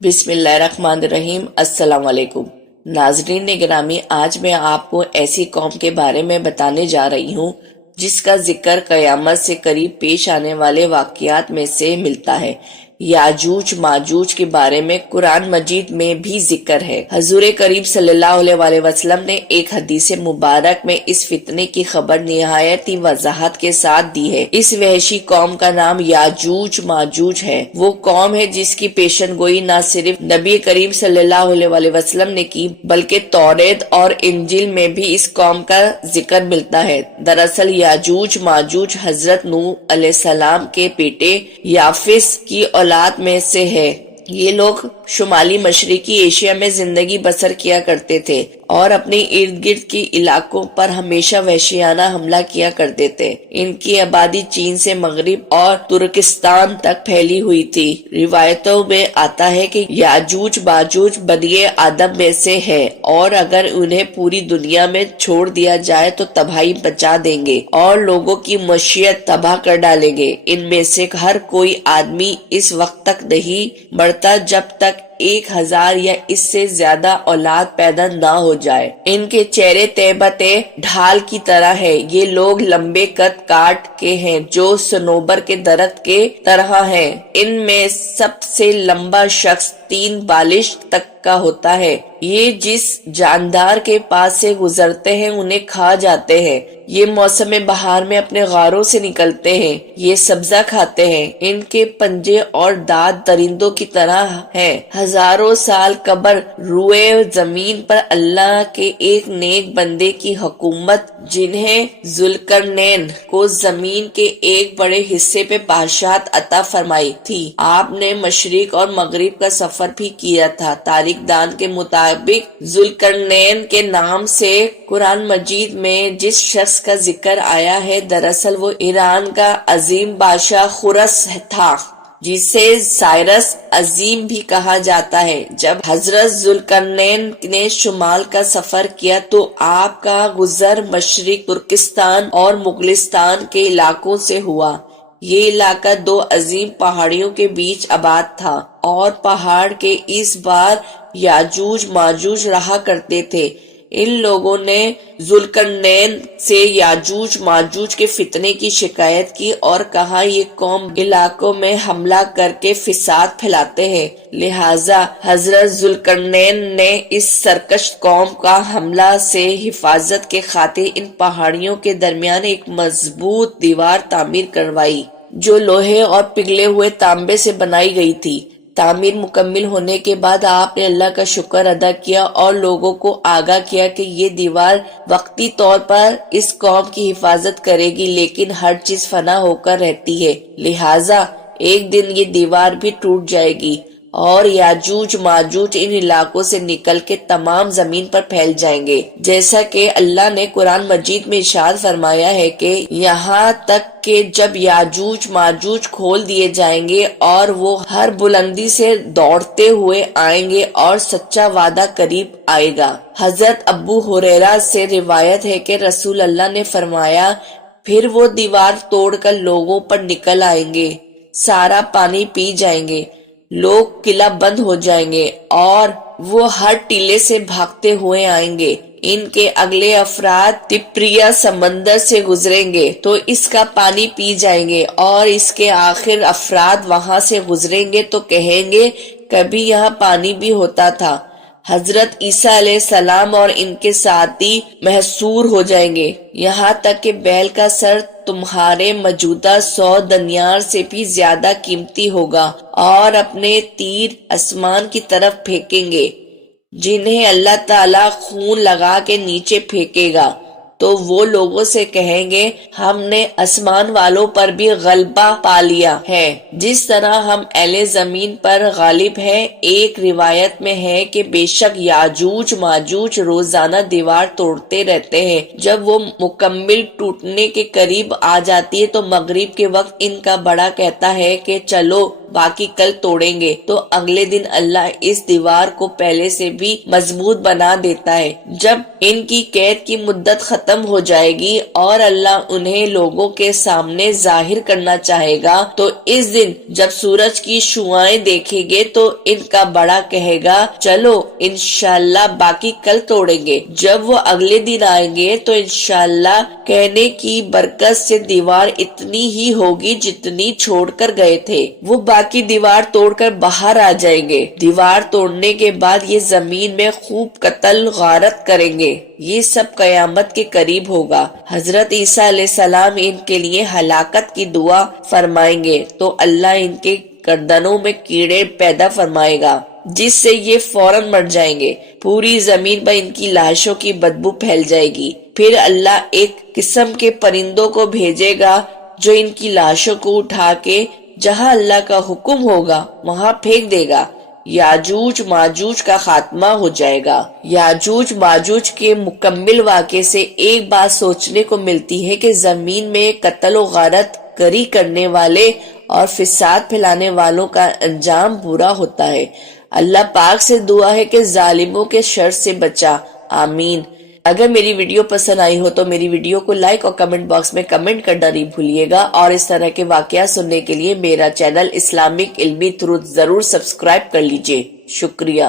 بسم اللہ الرحمن الرحیم۔ السلام علیکم ناظرین گرامی، آج میں آپ کو ایسی قوم کے بارے میں بتانے جا رہی ہوں جس کا ذکر قیامت سے قریب پیش آنے والے واقعات میں سے ملتا ہے۔ یاجوج ماجوج کے بارے میں قرآن مجید میں بھی ذکر ہے۔ حضور کریم صلی اللہ علیہ وسلم نے ایک حدیث مبارک میں اس فتنے کی خبر نہایت ہی وضاحت کے ساتھ دی ہے۔ اس وحشی قوم کا نام یاجوج ماجوج ہے۔ وہ قوم ہے جس کی پیشن گوئی نہ صرف نبی کریم صلی اللہ علیہ وسلم نے کی بلکہ توریت اور انجیل میں بھی اس قوم کا ذکر ملتا ہے۔ دراصل یاجوج ماجوج حضرت نوح علیہ السلام کے بیٹے یافس کی اولاد میں سے ہے۔ یہ لوگ شمالی مشرقی ایشیا میں زندگی بسر کیا کرتے تھے اور اپنے ارد گرد کے علاقوں پر ہمیشہ وحشیانہ حملہ کیا کرتے تھے۔ ان کی آبادی چین سے مغرب اور ترکستان تک پھیلی ہوئی تھی۔ روایتوں میں آتا ہے کہ یاجوج باجوج بنی آدم میں سے ہے اور اگر انہیں پوری دنیا میں چھوڑ دیا جائے تو تباہی مچا دیں گے اور لوگوں کی معیشت تباہ کر ڈالیں گے۔ ان میں سے ہر کوئی آدمی اس وقت تک نہیں مرتا جب تک 1000 یا اس سے زیادہ اولاد پیدا نہ ہو جائے۔ ان کے چہرے تہبت ڈھال کی طرح ہے۔ یہ لوگ لمبے قد کاٹ کے ہیں جو صنوبر کے درخت کے طرح ہیں۔ ان میں سب سے لمبا شخص 3 بالش تک کا ہوتا ہے۔ یہ جس جاندار کے پاس سے گزرتے ہیں انہیں کھا جاتے ہیں۔ یہ موسم بہار میں اپنے غاروں سے نکلتے ہیں۔ یہ سبزہ کھاتے ہیں۔ ان کے پنجے اور دانت درندوں کی طرح ہیں۔ ہزاروں سال قبل روئے زمین پر اللہ کے ایک نیک بندے کی حکومت جنہیں ذوالقرنین کو زمین کے ایک بڑے حصے پہ بادشاہت عطا فرمائی تھی۔ آپ نے مشرق اور مغرب کا سفر بھی کیا تھا۔ تاریخ دان کے مطابق ذوالقرنین کے نام سے قرآن مجید میں جس شخص کا ذکر آیا ہے دراصل وہ ایران کا عظیم بادشاہ خرس تھا جسے سائرس عظیم بھی کہا جاتا ہے۔ جب حضرت ذوالقرنین نے شمال کا سفر کیا تو آپ کا گزر مشرق ترکستان اور مغلستان کے علاقوں سے ہوا۔ یہ علاقہ 2 عظیم پہاڑیوں کے بیچ آباد تھا اور پہاڑ کے اس بار یاجوج ماجوج رہا کرتے تھے۔ ان لوگوں نے ذوالقرنین سے یاجوج ماجوج کے فتنے کی شکایت کی اور کہا یہ قوم علاقوں میں حملہ کر کے فساد پھیلاتے ہیں، لہٰذا حضرت ذوالقرنین نے اس سرکش قوم کا حملہ سے حفاظت کے خاطر ان پہاڑیوں کے درمیان ایک مضبوط دیوار تعمیر کروائی جو لوہے اور پگھلے ہوئے تانبے سے بنائی گئی تھی۔ تعمیر مکمل ہونے کے بعد آپ نے اللہ کا شکر ادا کیا اور لوگوں کو آگاہ کیا کہ یہ دیوار وقتی طور پر اس قوم کی حفاظت کرے گی لیکن ہر چیز فنا ہو کر رہتی ہے، لہٰذا ایک دن یہ دیوار بھی ٹوٹ جائے گی اور یاجوج ماجوج ان علاقوں سے نکل کے تمام زمین پر پھیل جائیں گے، جیسا کہ اللہ نے قرآن مجید میں ارشاد فرمایا ہے کہ یہاں تک کہ جب یاجوج ماجوج کھول دیے جائیں گے اور وہ ہر بلندی سے دوڑتے ہوئے آئیں گے اور سچا وعدہ قریب آئے گا۔ حضرت ابو ہریرہ سے روایت ہے کہ رسول اللہ نے فرمایا پھر وہ دیوار توڑ کر لوگوں پر نکل آئیں گے، سارا پانی پی جائیں گے، لوگ قلعہ بند ہو جائیں گے اور وہ ہر ٹیلے سے بھاگتے ہوئے آئیں گے۔ ان کے اگلے افراد تپریا سمندر سے گزریں گے تو اس کا پانی پی جائیں گے اور اس کے آخر افراد وہاں سے گزریں گے تو کہیں گے کبھی یہاں پانی بھی ہوتا تھا۔ حضرت عیسیٰ علیہ السلام اور ان کے ساتھی محصور ہو جائیں گے، یہاں تک کہ بیل کا سر تمہارے موجودہ 100 دینار سے بھی زیادہ قیمتی ہوگا اور اپنے تیر آسمان کی طرف پھینکیں گے جنہیں اللہ تعالیٰ خون لگا کے نیچے پھینکے گا تو وہ لوگوں سے کہیں گے ہم نے آسمان والوں پر بھی غلبہ پا لیا ہے جس طرح ہم اہل زمین پر غالب ہیں۔ ایک روایت میں ہے کہ بے شک یاجوج ماجوج روزانہ دیوار توڑتے رہتے ہیں، جب وہ مکمل ٹوٹنے کے قریب آ جاتی ہے تو مغرب کے وقت ان کا بڑا کہتا ہے کہ چلو باقی کل توڑیں گے، تو اگلے دن اللہ اس دیوار کو پہلے سے بھی مضبوط بنا دیتا ہے۔ جب ان کی قید کی مدت ختم ہو جائے گی اور اللہ انہیں لوگوں کے سامنے ظاہر کرنا چاہے گا، تو اس دن جب سورج کی شعاعیں دیکھیں گے تو ان کا بڑا کہے گا چلو انشاءاللہ باقی کل توڑیں گے۔ جب وہ اگلے دن آئیں گے تو انشاءاللہ کہنے کی برکت سے دیوار اتنی ہی ہوگی جتنی چھوڑ کر گئے تھے، وہ باقی دیوار توڑ کر باہر آ جائیں گے۔ دیوار توڑنے کے بعد یہ زمین میں خوب قتل غارت کریں گے۔ یہ سب قیامت کے قریب ہوگا۔ حضرت عیسیٰ علیہ السلام ان کے لیے ہلاکت کی دعا فرمائیں گے تو اللہ ان کے گردنوں میں کیڑے پیدا فرمائے گا جس سے یہ فوراً مر جائیں گے۔ پوری زمین پر ان کی لاشوں کی بدبو پھیل جائے گی۔ پھر اللہ ایک قسم کے پرندوں کو بھیجے گا جو ان کی لاشوں کو اٹھا کے جہاں اللہ کا حکم ہوگا وہاں پھینک دے گا۔ یاجوج ماجوج کا خاتمہ ہو جائے گا۔ یاجوج ماجوج کے مکمل واقعے سے ایک بات سوچنے کو ملتی ہے کہ زمین میں قتل و غارت گری کرنے والے اور فساد پھیلانے والوں کا انجام برا ہوتا ہے۔ اللہ پاک سے دعا ہے کہ ظالموں کے شر سے بچا، آمین۔ اگر میری ویڈیو پسند آئی ہو تو میری ویڈیو کو لائک اور کمنٹ باکس میں کمنٹ کرنا نہیں بھولیے گا، اور اس طرح کے واقعات سننے کے لیے میرا چینل اسلامک علمی تھروت ضرور سبسکرائب کر لیجئے۔ شکریہ۔